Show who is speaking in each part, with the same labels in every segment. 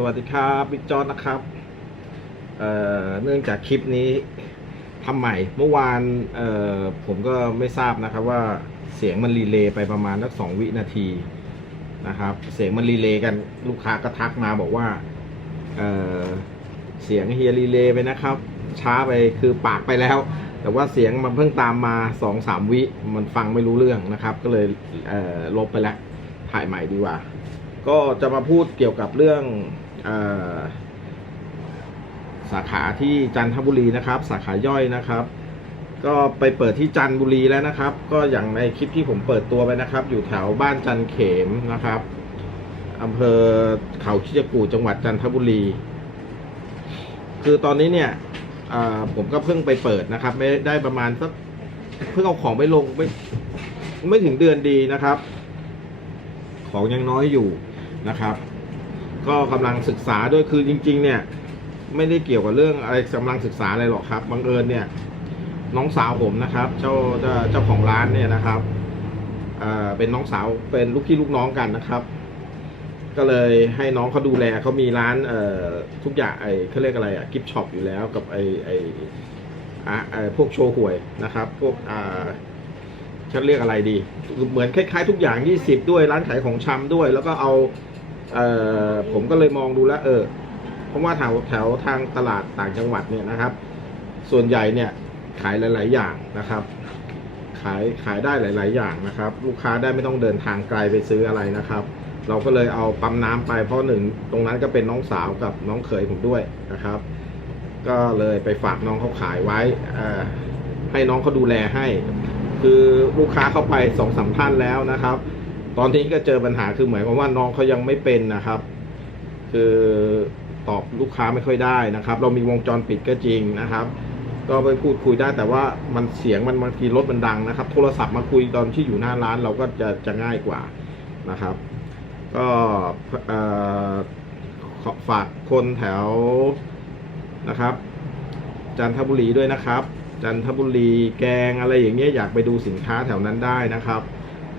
Speaker 1: สวัสดีครับบิ๊กจอร์นะครับเเนื่องจากคลิปนี้ทำใหม่เมื่อวานผมก็ไม่ทราบนะครับว่าเสียงมันรีเลย์ไปประมาณสักสองวินาทีนะครับ เสียงมันรีเลย์กันลูกค้าก็ทักมาบอกว่าเเสียงเฮียรีเลย์ไปนะครับ ช้าไปคือปากไปแล้ว แต่ว่าเสียงมันเพิ่งตามมาสองสามวิมันฟังไม่รู้เรื่องนะครับ ก็เลยเลบไปแล้วถ่ายใหม่ดีกว่าก็จะมาพูดเกี่ยวกับเรื่อง สาขาที่จันทบุรีนะครับ สาขาย่อยนะครับ ก็ไปเปิดที่จันทบุรีแล้วนะครับ ก็อย่างในคลิปที่ผมเปิดตัวไปนะครับ อยู่แถวบ้านจันเขมนะครับอำเภอเขาขี้จกูจังหวัดจันทบุรี คือตอนนี้เนี่ยผมก็เพิ่งไปเปิดนะครับ ไม่ได้ประมาณสักเพิ่งเอาของไปลงไม่ไม่ถึงเดือนดีนะครับ ของยังน้อยอยู่นะครับ ก็กำลังศึกษาด้วยคือจริง ๆ เนี่ย ไม่ได้เกี่ยวกับเรื่องอะไรกำลังศึกษาอะไรหรอกครับบังเอิญเนี่ย น้องสาวผมนะครับเจ้าเจ้าเจ้าของร้านเนี่ยนะครับเป็นน้องสาวเป็นลูกพี่ลูกน้องกันนะครับ ก็เลยให้น้องเขาดูแลเขามีร้านทุกอย่างไอ้เขาเรียกอะไรอะกิฟช็อปอยู่แล้วกับไอ้ไอ้ไอ้พวกโชว์หวยนะครับ พวกอ่าฉันเรียกอะไรดี เหมือนคล้ายๆ ทุกอย่าง 20 ด้วยร้านขายของชำด้วย แล้วก็เอา เออผมก็เลยมองดูแล้ว เออเพราะว่าแถวแถวทางตลาดต่างจังหวัดเนี่ยนะครับ ส่วนใหญ่เนี่ยขายหลาย ๆ อย่างนะครับ ขายขายได้หลาย ๆ อย่างนะครับ ลูกค้าได้ไม่ต้องเดินทางไกลไปซื้ออะไรนะครับ เราก็เลยเอาปั๊มน้ำไปเพราะหนึ่งตรงนั้นก็เป็นน้องสาวกับน้องเขยผมด้วยนะครับ ก็เลยไปฝากน้องเขาขายไว้ให้น้องเขาดูแลให้ คือลูกค้าเข้าไปสองสามท่านแล้วนะครับ ตอนนี้ก็เจอปัญหาคือเหมือนกับว่าน้องเขายังไม่เป็นนะครับ คือตอบลูกค้าไม่ค่อยได้นะครับ เรามีวงจรปิดก็จริงนะครับ ก็ไปพูดคุยได้แต่ว่ามันเสียงมันบางทีรถมันดังนะครับ โทรศัพท์มาคุยตอนที่อยู่หน้าร้านเราก็จะจะง่ายกว่านะครับ ก็ฝากคนแถวนะครับ จันทบุรีด้วยนะครับ จันทบุรีแกงอะไรอย่างเงี้ยอยากไปดูสินค้าแถวนั้นได้นะครับ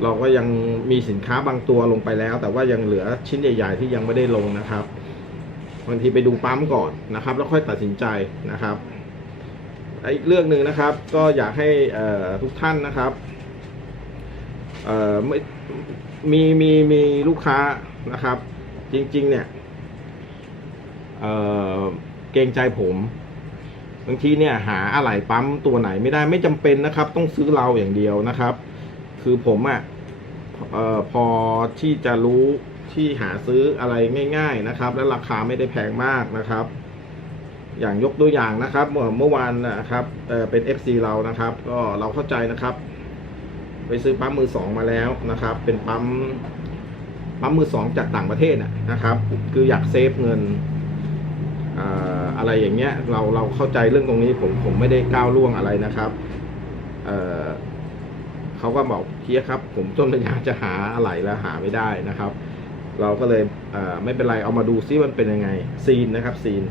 Speaker 1: เราก็ยังมีสินค้าบางตัวลงไปแล้ว แต่ว่ายังเหลือชิ้นใหญ่ ๆ ที่ยังไม่ได้ลงนะครับบางทีไปดูปั๊มก่อนนะครับ แล้วค่อยตัดสินใจนะครับอีกเรื่องหนึ่งนะครับ ก็อยากให้ทุกท่านนะครับไม่มีมีมีลูกค้านะครับ จริง ๆ เนี่ยเเกรงใจผมบางทีเนี่ยหาอะไหล่ปั๊มตัวไหนไม่ได้ไม่จำเป็นนะครับ ต้องซื้อเราอย่างเดียวนะครับ คือผมอะ่ะพอที่จะรู้ที่หาซื้ออะไรง่าย ๆนะครับ และราคาไม่ได้แพงมากนะครับ อย่างยกตัวอย่างนะครับ เมื่อเมื่อวานนะครับเเป็น FC เรานะครับ ก็เราเข้าใจนะครับ ไปซื้อปั๊มมือสองมาแล้วนะครับ เป็นปั๊มปั๊มมือสองจากต่างประเทศนะครับ คืออยากเซฟเงินอะไรอย่างเงี้ยเราเราเข้าใจเรื่องตรงนี้ผมผมไม่ได้ก้าวล่วงอะไรนะครับ เขาก็บอกเฮียครับ ผมจนระยะจะหาอะไรแล้วหาไม่ได้นะครับ เราก็เลยไม่เป็นไรเอามาดูซิมันเป็นยังไงซีนนะครับซีน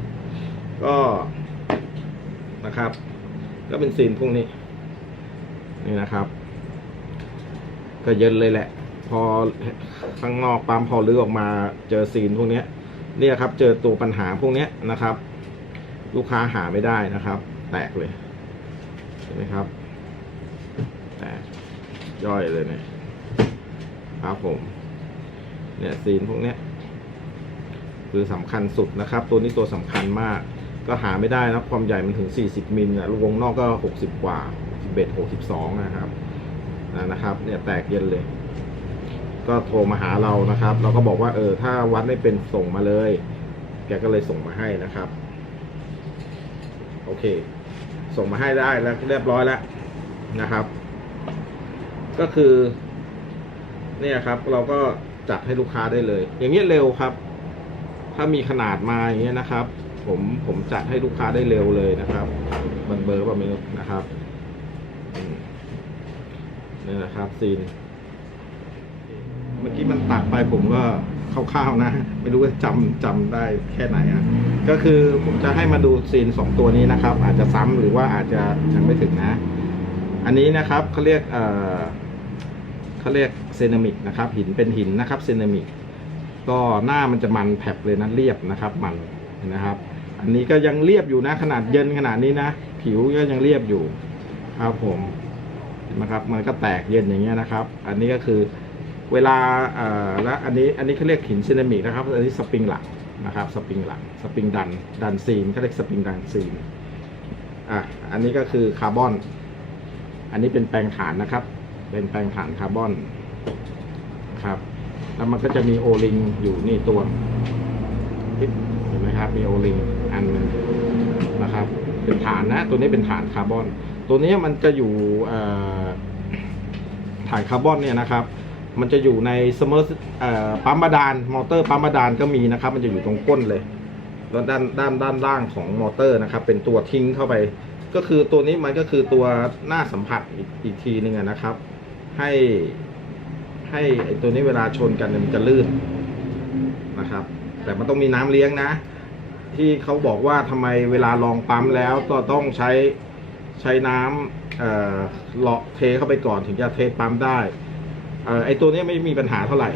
Speaker 1: ก็นะครับ ก็เป็นซีนพวกนี้นี่นะครับ ก็เย็นเลยแหละ พอข้างนอกปั๊มพอรื้อออกมาเจอซีนพวกนี้เนี่ยครับ เจอตัวปัญหาพวกนี้นะครับ ลูกค้าหาไม่ได้นะครับ แตกเลยเห็นไหมครับ ย่อยเลยเนี่ยครับผม เนี่ยซีนพวกเนี้ยคือสำคัญสุดนะครับ ตัวนี้ตัวสำคัญมาก ก็หาไม่ได้นะความใหญ่มันถึง 40 มิลนะลูกวงนอกก็ 60 กว่า11 62 นะครับนะครับ เนี่ยแตกเย็นเลย ก็โทรมาหาเรานะครับ เราก็บอกว่าเออถ้าวัดไม่เป็นส่งมาเลย แกก็เลยส่งมาให้นะครับ โอเค ส่งมาให้ได้แล้วเรียบร้อยแล้วนะครับ ก็คือ เนี่ยครับ เราก็จัดให้ลูกค้าได้เลย อย่างเงี้ยเร็วครับ ถ้ามีขนาดมาอย่างเงี้ยนะครับ ผมผมจัดให้ลูกค้าได้เร็วเลยนะครับมันเบอร์ป่ะไม่รู้นะครับนี่นะครับซีนเมื่อกี้มันตัดไปผมก็คร่าวๆนะ ไม่รู้ว่าจำจำได้แค่ไหนอะก็คือผมจะให้มาดูซีนสองตัวนี้นะครับ อาจจะซ้ำหรือว่าอาจจะยังไม่ถึงนะ อันนี้นะครับเขาเรียกเอ่อ เขาเรียกเซรามิกนะครับหินเป็นหินนะครับเซรามิกก็หน้ามันจะมันแผบเลยนะเรียบนะครับมันนะครับ อันนี้ก็ยังเรียบอยู่นะขนาดเย็นขนาดนี้นะ ผิวก็ยังเรียบอยู่ครับผมเห็นไหมครับมันก็แตกเย็นอย่างเงี้ยนะครับ อันนี้ก็คือเวลาเอ่อและอันนี้อันนี้เขาเรียกหินเซรามิกนะครับ อันนี้สปริงหลักนะครับสปริงหลักสปริงดันดันซีนเขาเรียกสปริงดันซีนอะอันนี้ก็คือคาร์บอน อันนี้เป็นแปลงฐานนะครับ เป็นแปลงฐานคาร์บอนครับ แล้วมันก็จะมีโอลิงอยู่นี่ตัวเห็นไหมครับ มีโอลิงอันหนึงนะครับ เป็นฐานนะ ตัวนี้เป็นฐานคาร์บอน ตัวนี้มันจะอยู่เอ่อฐานคาร์บอนเนี่ยนะครับ มันจะอยู่ในสมอร์ปั๊มบาดาลมอเตอร์ปั๊มบาดาลก็มีนะครับ มันจะอยู่ตรงก้นเลยแล้วด้านด้านด้านล่างของมอเตอร์นะครับ เป็นตัวทิ้งเข้าไป ก็คือตัวนี้มันก็คือตัวหน้าสัมผัสอีกอีกทีหนึ่งนะครับ ให้ให้ไอ้ตัวนี้เวลาชนกันเนี่ยมันจะลื่นนะครับ แต่มันต้องมีน้ำเลี้ยงนะ ที่เขาบอกว่าทำไมเวลาลองปั๊มแล้วก็ต้องใช้ใช้น้ำเอ่อเลาะเทเข้าไปก่อนถึงจะเทปั๊มได้เอ่อไอตัวเนี้ยไม่มีปัญหาเท่าไหร่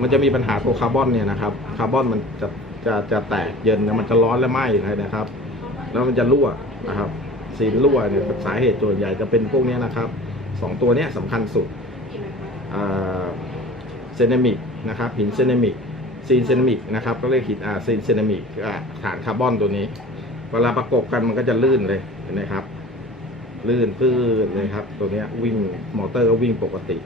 Speaker 1: มันจะมีปัญหาตัวคาร์บอนเนี่ยนะครับคาร์บอนมันจะจะจะแตกเย็นนะมันจะร้อนและไหม้เลยนะครับ แล้วมันจะรั่วนะครับซีนรั่วเนี่ยสาเหตุตัวใหญ่จะเป็นพวกเนี้ยนะครับ สองตัวเนี้ยสำคัญสุดเซนามิกนะครับหินเซนามิกซีนเซนามิกนะครับก็เรียกหินอ่าซีนเซนามิกอ่าฐานคาร์บอนตัวนี้ เวลาประกบกันมันก็จะลื่นเลยเห็นไหมครับ ลื่นพื้นเลยครับ ตัวเนี้ยวิ่งมอเตอร์ก็วิ่งปกติ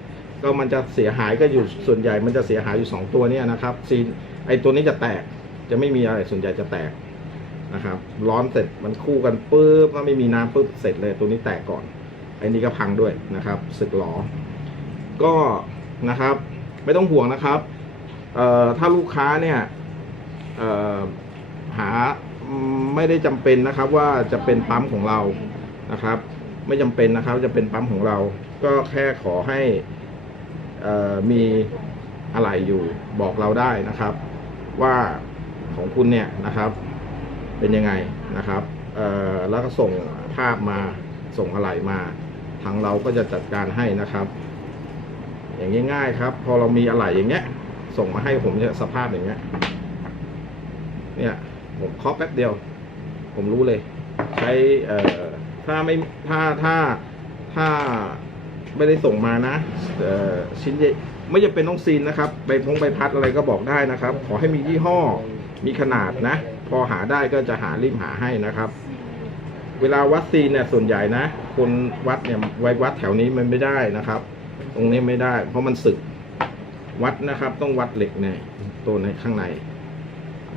Speaker 1: ก็มันจะเสียหายก็อยู่ส่วนใหญ่มันจะเสียหายอยู่สองตัวเนี้ยนะครับซีนไอตัวนี้จะแตกจะไม่มีอะไรส่วนใหญ่จะแตกนะครับ ร้อนเสร็จมันคู่กันปุ๊บถ้าไม่มีน้ำปุ๊บเสร็จเลยตัวนี้แตกก่อน ไอ้นี้ก็พังด้วยนะครับสึกหลอก็นะครับไม่ต้องห่วงนะครับถ้าลูกค้าเนี่ยหาไม่ได้จำเป็นนะครับว่าจะเป็นปั๊มของเรานะครับ ไม่จำเป็นนะครับจะเป็นปั๊มของเรา ก็แค่ขอให้มีอะไรอยู่บอกเราได้นะครับ ว่าของคุณเนี่ยนะครับ เป็นยังไงนะครับแล้วก็ส่งภาพมาส่งอะไรมา ทางเราก็จะจัดการให้นะครับ อย่างง่ายๆครับ พอเรามีอะไรอย่างเงี้ย ส่งมาให้ผมเนี่ยสภาพอย่างเงี้ย เนี่ยผมเคาะแป๊บเดียว ผมรู้เลย ใช้เอ่อถ้าไม่ถ้าถ้าถ้าไม่ได้ส่งมานะชิ้นใหญ่ไม่จำเป็นต้องซีนนะครับใบพงใบพัดอะไรก็บอกได้นะครับ ขอให้มียี่ห้อมีขนาดนะ พอหาได้ก็จะหารีบหาให้นะครับ เวลาวัดซีนเนี่ยส่วนใหญ่นะ คนวัดเนี่ยไว้วัดแถวนี้มันไม่ได้นะครับ ตรงนี้ไม่ได้ เพราะมันสึกวัดนะครับ ต้องวัดเหล็กในตัวในข้างใน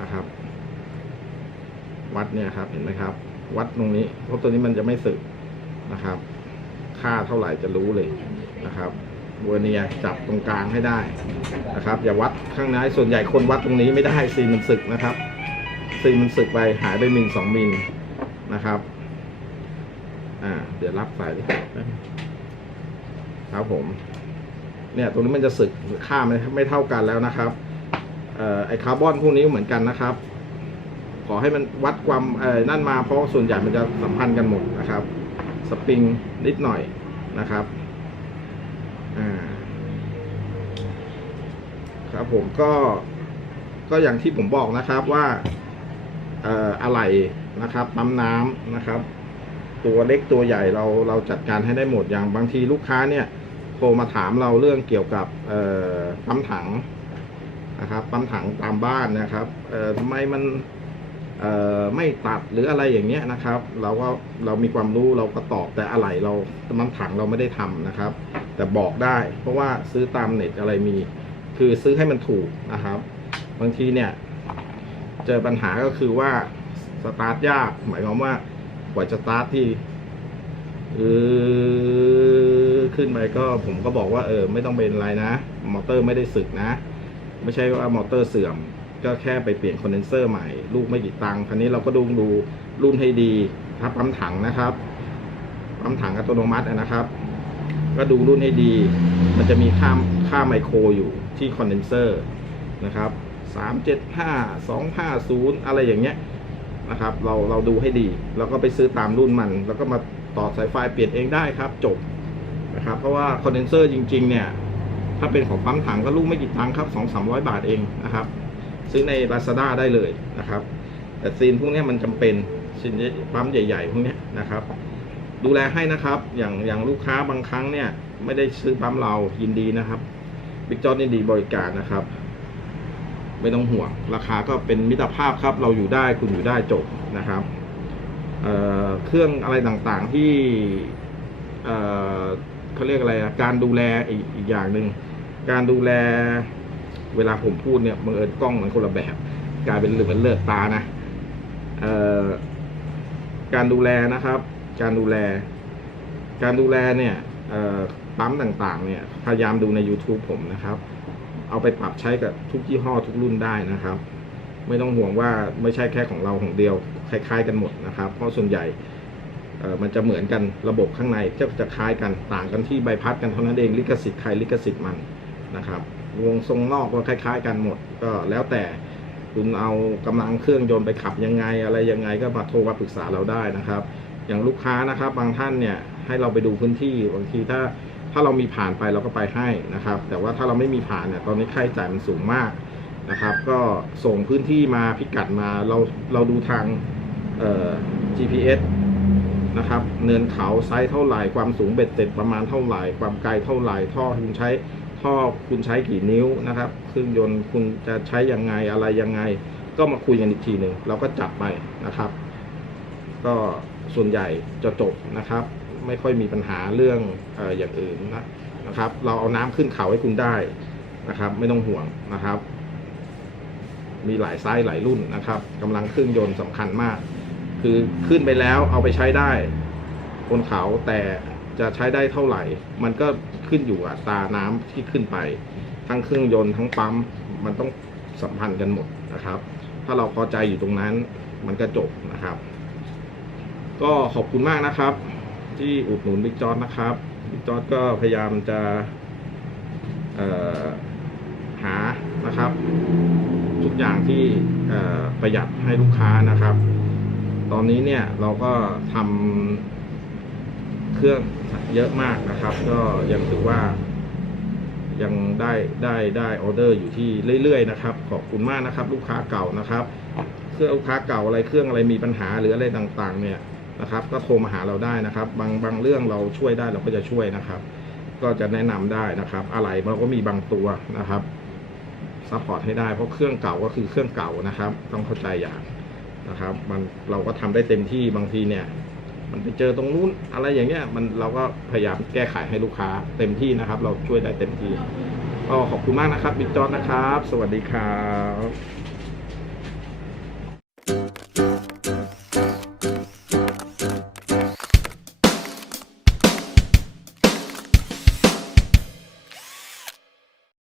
Speaker 1: นะครับ วัดเนี่ยครับเห็นไหมครับ วัดตรงนี้ เพราะตัวนี้มันจะไม่สึกนะครับ ค่าเท่าไหร่จะรู้เลยนะครับเวอร์เนียจับตรงกลางให้ได้นะครับ อย่าวัดข้างในส่วนใหญ่คนวัดตรงนี้ไม่ได้ซีนมันสึกนะครับซีนมันสึกไปหายไปมิลสองมิลนะครับ อ่า เดี๋ยวรับสายดีกว่าแป๊บนึงครับผม เนี่ยตรงนี้มันจะสึกค่าไม่ไม่เท่ากันแล้วนะครับเอ่อไอคาร์บอนพวกนี้ก็เหมือนกันนะครับ ขอให้มันวัดความเอ่อนั่นมาเพราะส่วนใหญ่มันจะสัมพันธ์กันหมดนะครับ สปริงนิดหน่อยนะครับอ่าครับผมก็ก็อย่างที่ผมบอกนะครับว่าเอ่ออะไรนะครับปั๊มน้ำนะครับ ตัวเล็กตัวใหญ่เราเราจัดการให้ได้หมดอย่างบางทีลูกค้าเนี่ยโทรมาถามเราเรื่องเกี่ยวกับปั๊มถังนะครับปั๊มถังตามบ้านนะครับทำไมมันไม่ตัดหรืออะไรอย่างเงี้ยนะครับ เราก็เรามีความรู้เราก็ตอบแต่อะไรเราปั๊มถังเราไม่ได้ทำนะครับ แต่บอกได้เพราะว่าซื้อตามเน็ตอะไรมี คือซื้อให้มันถูกนะครับ บางทีเนี่ยเจอปัญหาก็คือว่าสตาร์ทยากหมายความว่า กว่าจะสตาร์ทที่เออขึ้นไปก็ผมก็บอกว่าเออ ไม่ต้องเป็นไรนะ มอเตอร์ไม่ได้สึกนะ ไม่ใช่ว่ามอเตอร์เสื่อม ก็แค่ไปเปลี่ยนคอนเดนเซอร์ใหม่ ลูกไม่กี่ตังค์คันนี้เราก็ดูดูรุ่นให้ดีถ้าปั๊มถังนะครับปั๊มถังอัตโนมัตินะครับ ก็ดูรุ่นให้ดี มันจะมีค่าค่าไมโครอยู่ที่คอนเดนเซอร์นะครับสามเจ็ดห้าสองห้าศูนย์อะไรอย่างเงี้ย นะครับ เราเราดูให้ดี แล้วก็ไปซื้อตามรุ่นมัน แล้วก็มาต่อสายไฟเปลี่ยนเองได้ครับจบนะครับ เพราะว่าคอนเดนเซอร์จริง ๆ เนี่ย ถ้าเป็นของปั๊มถังก็ลูกไม่กี่ตังค์ครับสองสามร้อยบาทเองนะครับ ซื้อใน Lazada ได้เลยนะครับ แต่ซีนพวกนี้มันจำเป็นซีนปั๊มใหญ่ ๆ พวกนี้นะครับ ดูแลให้นะครับ อย่างอย่างลูกค้าบางครั้งเนี่ย ไม่ได้ซื้อปั๊มเรายินดีนะครับบิ๊กจอนี่ดีบริการนะครับ ไม่ต้องห่วง ราคาก็เป็นมิตรภาพครับ เราอยู่ได้คุณอยู่ได้จบนะครับเเครื่องอะไรต่างๆที่เเขาเรียกอะไรการดูแลอีกอีกอย่างหนึ่งการดูแลเวลาผมพูดเนี่ยบังเอิญกล้องมันคนละแบบ กลายเป็นเหลือนเลือกตานะการดูแลนะครับ การดูแล การดูแลเนี่ยปั๊มต่างๆ เนี่ยพยายามดูใน YouTube ผมนะครับ เอาไปปรับใช้กับทุกยี่ห้อทุกรุ่นได้นะครับ ไม่ต้องห่วงว่าไม่ใช่แค่ของเราของเดียวคล้ายๆ กันหมดนะครับ เพราะส่วนใหญ่มันจะเหมือนกันระบบข้างในจะจะคล้ายกันต่างกันที่ใบพัดกันเท่านั้นเองลิขสิทธิ์ใครลิขสิทธิ์มันนะครับวงทรงนอกก็คล้าย ๆ กันหมดก็แล้วแต่คุณเอากำลังเครื่องยนต์ไปขับยังไง อะไรยังไงก็มาโทรมาปรึกษาเราได้นะครับ อย่างลูกค้านะครับบางท่านเนี่ยให้เราไปดูพื้นที่บางทีถ้า ถ้าเรามีผ่านไปเราก็ไปให้นะครับ แต่ว่าถ้าเราไม่มีผ่านเนี่ยตอนนี้ค่าใช้จ่ายมันสูงมากนะครับ ก็ส่งพื้นที่มาพิกัดมาเราเราดูทางเอ่อ GPS นะครับเนินเขาไซส์เท่าไหร่ความสูงเบ็ดเสร็จประมาณเท่าไหร่ ความไกลเท่าไหร่ท่อคุณใช้ท่อคุณใช้กี่นิ้วนะครับเครื่องยนต์คุณจะใช้ยังไงอะไรยังไง ก็มาคุยกันอีกทีหนึ่งเราก็จับไปนะครับ ก็ส่วนใหญ่จะจบนะครับ ไม่ค่อยมีปัญหาเรื่องออย่างอื่นนะนะครับ เราเอาน้ำขึ้นเขาให้คุณได้นะครับ ไม่ต้องห่วงนะครับ มีหลายไซส์หลายรุ่นนะครับกำลังเครื่องยนต์สำคัญมาก คือขึ้นไปแล้วเอาไปใช้ได้บนเขาแต่จะใช้ได้เท่าไหร่ มันก็ขึ้นอยู่อัตราน้ำที่ขึ้นไป ทั้งเครื่องยนต์ทั้งปั๊มมันต้องสัมพันธ์กันหมดนะครับ ถ้าเราพอใจอยู่ตรงนั้น มันก็จบนะครับ ก็ขอบคุณมากนะครับ ที่อุดหนุนบิ๊กจอร์ดนะครับบิ๊กจอร์ดก็พยายามจะหานะครับ ทุกอย่างที่ประหยัดให้ลูกค้านะครับ ตอนนี้เนี่ยเราก็ทำเครื่องเยอะมากนะครับ ก็ยังถือว่ายังได้ได้ได้ออเดอร์อยู่ที่เรื่อยๆนะครับ ขอบคุณมากนะครับ ลูกค้าเก่านะครับ เครื่องลูกค้าเก่าอะไรเครื่องอะไรมีปัญหาหรืออะไรต่างๆ เนี่ย นะครับ ก็โทรมาหาเราได้นะครับ บางบางเรื่องเราช่วยได้เราก็จะช่วยนะครับ ก็จะแนะนำได้นะครับ อะไรเราก็มีบางตัวนะครับซัพพอร์ตให้ได้เพราะเครื่องเก่าก็คือเครื่องเก่านะครับ ต้องเข้าใจอย่างนะครับ มันเราก็ทำได้เต็มที่บางทีเนี่ย มันไปเจอตรงนู้นอะไรอย่างเงี้ยมันเราก็พยายามแก้ไขให้ลูกค้าเต็มที่นะครับ เราช่วยได้เต็มที่ก็ขอบคุณมากนะครับบิ๊กจอร์ดนะครับ สวัสดีครับ